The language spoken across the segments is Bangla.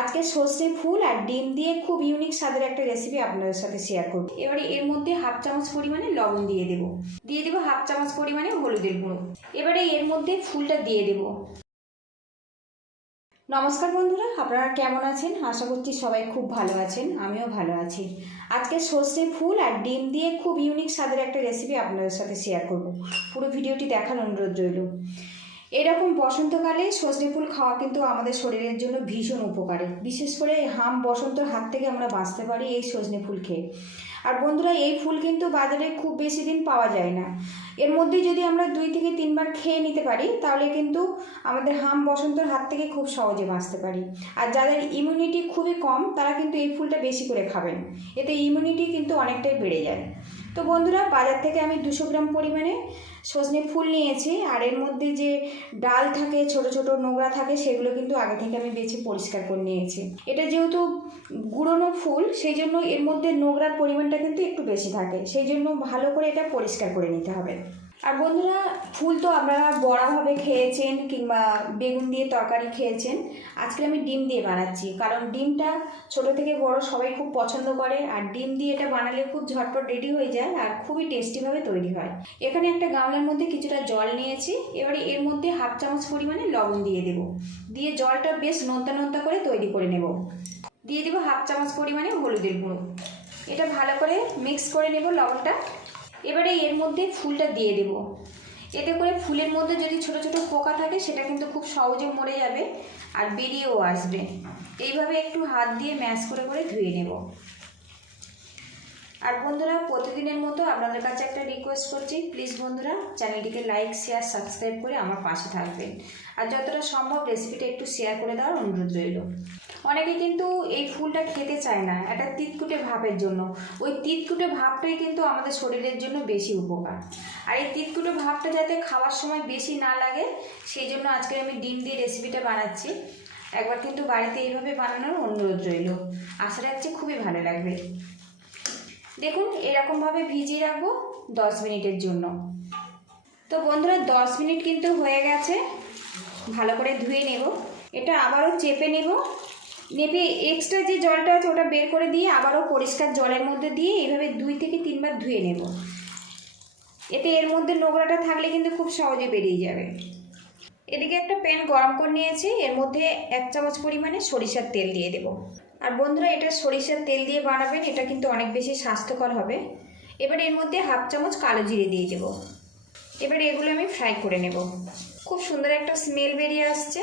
আজকে সর্ষে ফুল আর ডিম দিয়ে খুব ইউনিক স্বাদের একটা রেসিপি আপনাদের সাথে শেয়ার করব। এবারে এর মধ্যে হাফ চামচ পরিমাণে লবণ দিয়ে দেব হাফ চামচ পরিমাণে হলুদের গুঁড়ো। এবারে এর মধ্যে ফুলটা দিয়ে দেব। নমস্কার বন্ধুরা, আপনারা কেমন আছেন? আশা করছি সবাই খুব ভালো আছেন, আমিও ভালো আছি। আজকে সর্ষে ফুল আর ডিম দিয়ে খুব ইউনিক স্বাদের একটা রেসিপি আপনাদের সাথে শেয়ার করব। পুরো ভিডিওটি দেখার অনুরোধ রইল। এরকম বসন্তকালে সজনে ফুল খাওয়া কিন্তু আমাদের শরীরের জন্য ভীষণ উপকারী। বিশেষ করে হাম বসন্তর হাত থেকে আমরা বাঁচতে পারি এই সজনে ফুল খেয়ে। আর বন্ধুরা, এই ফুল কিন্তু বাজারে খুব বেশি দিন পাওয়া যায় না। এর মধ্যে যদি আমরা 2 থেকে 3 বার খেয়ে নিতে পারি তাহলে কিন্তু আমাদের হাম বসন্তর হাত থেকে খুব সহজে বাঁচতে পারি। আর যাদের ইমিউনিটি খুবই কম তারা কিন্তু এই ফুলটা বেশি করে খাবেন, এতে ইমিউনিটি কিন্তু অনেকটাই বেড়ে যায়। তো বন্ধুরা, বাজার থেকে আমি 200 গ্রাম পরিমাণে সজনে ফুল নিয়েছি। আর এর মধ্যে যে ডাল থাকে, ছোট ছোট নোংরা থাকে, সেগুলো কিন্তু আগে থেকে আমি বেছে পরিষ্কার করে নিয়েছি। এটা যেহেতু গুঁড়োনো ফুল, সেই জন্য এর মধ্যে নোংরার পরিমাণটা কিন্তু একটু বেশি থাকে, সেই জন্য ভালো করে এটা পরিষ্কার করে নিতে হবে। আর বন্ধুরা, ফুল তো আপনারা বড়াভাবে খেয়েছেন কিংবা বেগুন দিয়ে তরকারি খেয়েছেন। আজকে আমি ডিম দিয়ে বানাচ্ছি, কারণ ডিমটা ছোট থেকে বড় সবাই খুব পছন্দ করে। আর ডিম দিয়ে এটা বানালে খুব ঝটপট রেডি হয়ে যায় আর খুবই টেস্টিভাবে তৈরি হয়। এখানে একটা গামলার মধ্যে কিছুটা জল নিয়েছি। এবারে এর মধ্যে হাফ চামচ পরিমাণে লবণ দিয়ে দেব, দিয়ে জলটা বেশ নোনতা নোনতা করে তৈরি করে নেব। দিয়ে দেবো হাফ চামচ পরিমাণে হলুদের গুঁড়ো। এটা ভালো করে মিক্স করে নেব লবণটা। এবারে এর মধ্যে ফুলটা দিয়ে দেব। এতে করে ফুলের মধ্যে যদি ছোট ছোট পোকা থাকে সেটা কিন্তু খুব সহজে মরে যাবে আর বেরিয়েও আসবে। এইভাবে একটু হাত দিয়ে ম্যাশ করে করে ধুয়ে নেব। আর বন্ধুরা, প্রতিদিনের মতো আপনাদের কাছে একটা রিকোয়েস্ট করছি, প্লিজ বন্ধুরা চ্যানেলটিকে লাইক, শেয়ার, সাবস্ক্রাইব করে আমার পাশে থাকবেন। আর যতটা সম্ভব রেসিপিটা একটু শেয়ার করে দেওয়ার অনুরোধ রইল। অনেকে কিন্তু এই ফুলটা খেতে চায় না, একটা তিতকুটে ভাবের জন্য। ওই তিতকুটে ভাবটাই কিন্তু আমাদের শরীরের জন্য বেশি উপকার। আর এই তিতকুটে ভাবটা যাতে খাওয়ার সময় বেশি না লাগে, সেই জন্য আজকে আমি ডিম দিয়ে রেসিপিটা বানাচ্ছি। একবার কিন্তু বাড়িতে এইভাবে বানানোর অনুরোধ রইল, আশা রাখছি খুবই ভালো লাগবে। দেখুন, এরকমভাবে ভিজিয়ে রাখবো 10 মিনিটের জন্য। তো বন্ধুরা, 10 মিনিট কিন্তু হয়ে গেছে। ভালো করে ধুয়ে নেব। এটা আবারও চেপে নেব, নেপে এক্সট্রা যে জলটা আছে ওটা বের করে দিয়ে আবারও পরিষ্কার জলের মধ্যে দিয়ে এইভাবে 2 থেকে 3 বার ধুয়ে নেব। এতে এর মধ্যে নোংরাটা থাকলে কিন্তু খুব সহজে বেরিয়ে যাবে। এদিকে একটা প্যান গরম করে নিয়েছি, এর মধ্যে 1 চামচ পরিমাণে সরিষার তেল দিয়ে দেব। আর বন্ধুরা, এটা সরিষার তেল দিয়ে বানাবেন, এটা কিন্তু অনেক বেশি স্বাস্থ্যকর হবে। এবার এর মধ্যে হাফ চামচ কালো জিরে দিয়ে দেব। এবারে এগুলো আমি ফ্রাই করে নেব। খুব সুন্দর একটা স্মেল বেরিয়ে আসছে।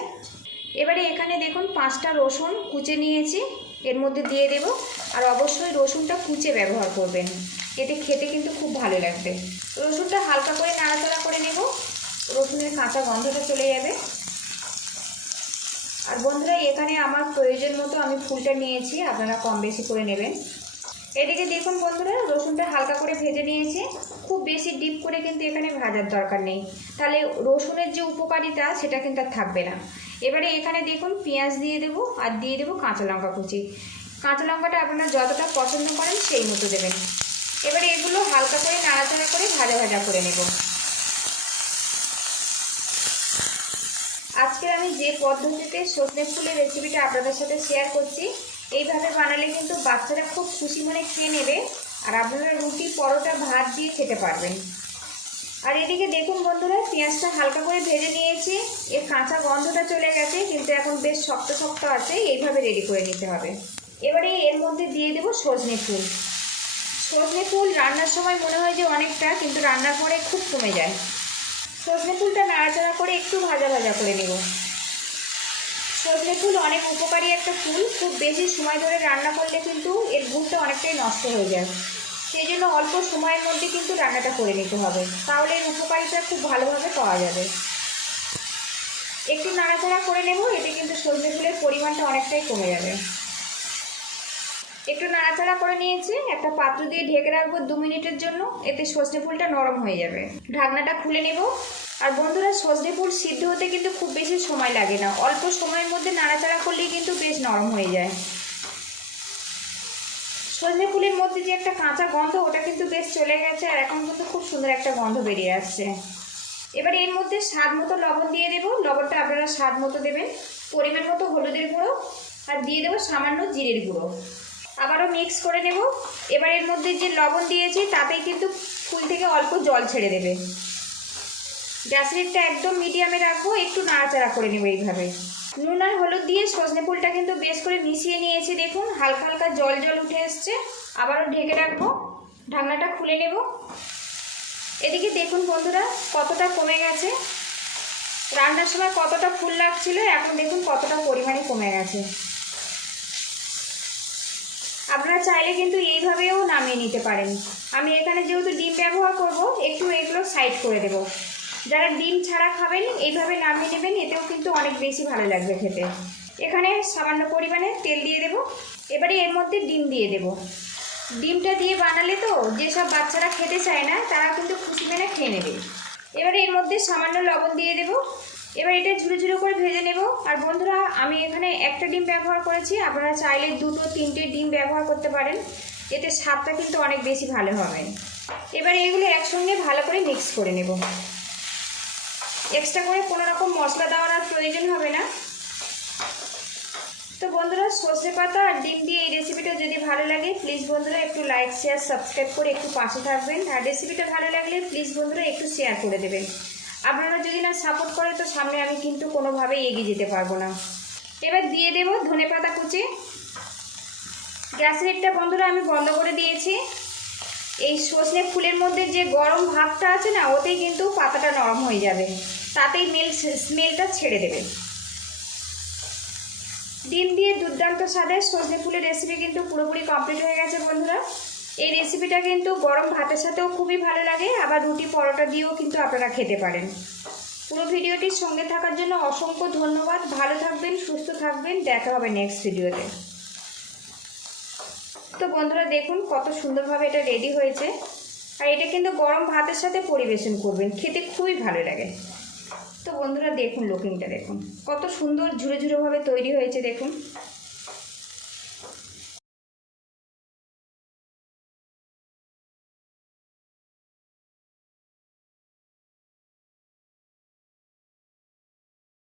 এবারে এখানে দেখুন 5টা রসুন কুচে নিয়েছি, এর মধ্যে দিয়ে দেব। আর অবশ্যই রসুনটা কুচে ব্যবহার করবেন, এতে খেতে কিন্তু খুব ভালো লাগবে। রসুনটা হালকা করে নাড়াচাড়া করে নেব, রসুনের কাঁচা গন্ধটা চলে যাবে। আর বন্ধুরা, এখানে আমার প্রয়োজন মতো আমি ফুলটা নিয়েছি, আপনারা কম বেশি করে নেবেন। এদিকে দেখুন বন্ধুরা, রসুনটা হালকা করে ভেজে নিয়েছি। খুব বেশি ডিপ করে কিন্তু এখানে ভাজার দরকার নেই, তাহলে রসুনের যে উপকারিতা সেটা কিন্তু আর থাকবে না। এবারে এখানে দেখুন পেঁয়াজ দিয়ে দেবো আর দিয়ে দেবো কাঁচা লঙ্কা কুচি। কাঁচা লঙ্কাটা আপনারা যতটা পছন্দ করেন সেই মতো দেবেন। এবারে এগুলো হালকা করে নাড়াচাড়া করে ভাজা ভাজা করে নেব। আজকে আমি যে পদ্ধতিতে সজনে ফুলের রেসিপিটা আপনাদের সাথে শেয়ার করছি, এইভাবে বানালে কিন্তু বাচ্চারা খুব খুশি মনে খেয়ে নেবে। আর আপনারা রুটি, পরোটা, ভাত দিয়ে খেতে পারবেন। আর এদিকে দেখুন বন্ধুরা, পেঁয়াজটা হালকা করে ভেজে নিয়েছি, এর কাঁচা গন্ধটা চলে গেছে, কিন্তু এখন বেশ শক্ত শক্ত আছে। এইভাবে রেডি করে নিতে হবে। এবারে এর মধ্যে দিয়ে দেবো সজনে ফুল। সজনে ফুল রান্নার সময় মনে হয় যে অনেকটা, কিন্তু রান্নার পরে খুব কমে যায়। সজনে ফুলটা নাড়াচাড়া করে একটু ভাজা ভাজা করে নেব। সজনে ফুল অনেক উপকারী একটা ফুল, খুব বেশি সময় ধরে রান্না করলে কিন্তু এর গুণটা অনেকটাই নষ্ট হয়ে যায়। সেই জন্য অল্প সময়ের মধ্যে কিন্তু রান্নাটা করে নিতে হবে, তাহলে এর উপকারিতা খুব ভালোভাবে পাওয়া যাবে। একটু নাড়াচাড়া করে নেব, এতে কিন্তু সজনে ফুলের পরিমাণটা অনেকটাই কমে যাবে। একটু নাড়াচাড়া করে নিয়েছি, একটা পাত্র দিয়ে ঢেকে রাখবো 2 মিনিটের জন্য, এতে সজনে ফুলটা নরম হয়ে যাবে। ঢাকনাটা খুলে নেব। আর বন্ধুরা, সজনে ফুল সিদ্ধ হতে কিন্তু খুব বেশি সময় লাগে না, অল্প সময়ের মধ্যে নাড়াচাড়া করলেই কিন্তু বেশ নরম হয়ে যায়। সজনে ফুলের মধ্যে যে একটা কাঁচা গন্ধ, ওটা কিন্তু বেশ চলে গেছে, আর এখন কিন্তু খুব সুন্দর একটা গন্ধ বেরিয়ে আসছে। এবার এর মধ্যে স্বাদ মতো লবণ দিয়ে দেব। লবণটা আপনারা স্বাদ মতো দেবেন। পরিমাণ মতো হলুদের গুঁড়ো, আর দিয়ে দেবো সামান্য জিরের গুঁড়ো। আবারও মিক্স করে নেব। এবার এর মধ্যে যে লবণ দিয়েছি তাতেই কিন্তু ফুল থেকে অল্প জল ছেড়ে দেবে। গ্যাসের ফ্লেমটা একদম মিডিয়ামে রাখবো, একটু নাড়াচাড়া করে নেব এইভাবে। নুন আর হলুদ দিয়ে সজনে ফুলটা কিন্তু বেশ করে মিশিয়ে নিয়েছি, দেখুন হালকা হালকা জল জল উঠে এসছে। আবারও ঢেকে রাখবো, ঢাকনাটা খুলে নেব। এদিকে দেখুন বন্ধুরা কতটা কমে গেছে, রান্নার সময় কতটা ফুল লাগছিল, এখন দেখুন কতটা পরিমাণে কমে গেছে। আপনারা চাইলে কিন্তু এইভাবেও নামিয়ে নিতে পারেন। আমি এখানে যেহেতু ডিম ব্যবহার করব, একটু এগুলো সাইড করে দেব। যারা ডিম ছাড়া খাবেন এইভাবে নামিয়ে নেবেন, এতেও কিন্তু অনেক বেশি ভালো লাগবে খেতে। এখানে সামান্য পরিমাণে তেল দিয়ে দেব। এবারে এর মধ্যে ডিম দিয়ে দেব। ডিমটা দিয়ে বানালে তো যেসব বাচ্চারা খেতে চায় না তারা কিন্তু খুশি মেনে খেয়ে নেবে। এবারে এর মধ্যে সামান্য লবণ দিয়ে দেব। এবার এটা ঝুড়ো ঝুড়ো করে ভেজে নেব। আর বন্ধুরা আমি এখানে একটা ডিম ব্যবহার করেছি, আপনারা চাইলে 2-3টে ডিম ব্যবহার করতে পারেন, এতে স্বাদটা কিন্তু অনেক বেশি ভালো হবে। এবারে এগুলো একসঙ্গে ভালো করে মিক্স করে নেব। এক্সট্রা করে কোনো রকম মশলা দেওয়ার আর প্রয়োজন হবে না। তো বন্ধুরা সর্ষে পাতা আর ডিম দিয়ে এই রেসিপিটা যদি ভালো লাগে প্লিজ বন্ধুরা একটু লাইক শেয়ার সাবস্ক্রাইব করে একটু পাশে থাকবেন। আর রেসিপিটা ভালো লাগলে প্লিজ বন্ধুরা একটু শেয়ার করে দেবেন। আপনারা যদি না সাপোর্ট করে তো সামনে আমি কিন্তু কোনোভাবেই এগিয়ে যেতে পারবো না। এবার দিয়ে দেব ধনেপাতা কুচি। গ্যাসের একটা বন্ধুরা আমি বন্ধ করে দিয়েছি। এই সজনে ফুলের মধ্যে যে গরম ভাবটা আছে না, ওতেই কিন্তু পাতাটা নরম হয়ে যাবে, তাতেই স্মেলটা ছেড়ে দেবে। ডিম দিয়ে দুর্দান্ত স্বাদের সজনে ফুলের রেসিপি কিন্তু পুরোপুরি কমপ্লিট হয়ে গেছে বন্ধুরা। এই রেসিপিটা কিন্তু গরম ভাতের সাথেও খুবই ভালো লাগে, আবার রুটি পরোটা দিয়েও কিন্তু আপনারা খেতে পারেন। পুরো ভিডিওটির সঙ্গে থাকার জন্য অসংখ্য ধন্যবাদ। ভালো থাকবেন, সুস্থ থাকবেন, দেখা হবে নেক্সট ভিডিওতে। তো বন্ধুরা দেখুন কত সুন্দরভাবে এটা রেডি হয়েছে। আর এটা কিন্তু গরম ভাতের সাথে পরিবেশন করবেন, খেতে খুবই ভালো লাগে। তো বন্ধুরা দেখুন লুকিংটা দেখুন কত সুন্দর ঝুড়ো ঝুড়োভাবে তৈরি হয়েছে দেখুন।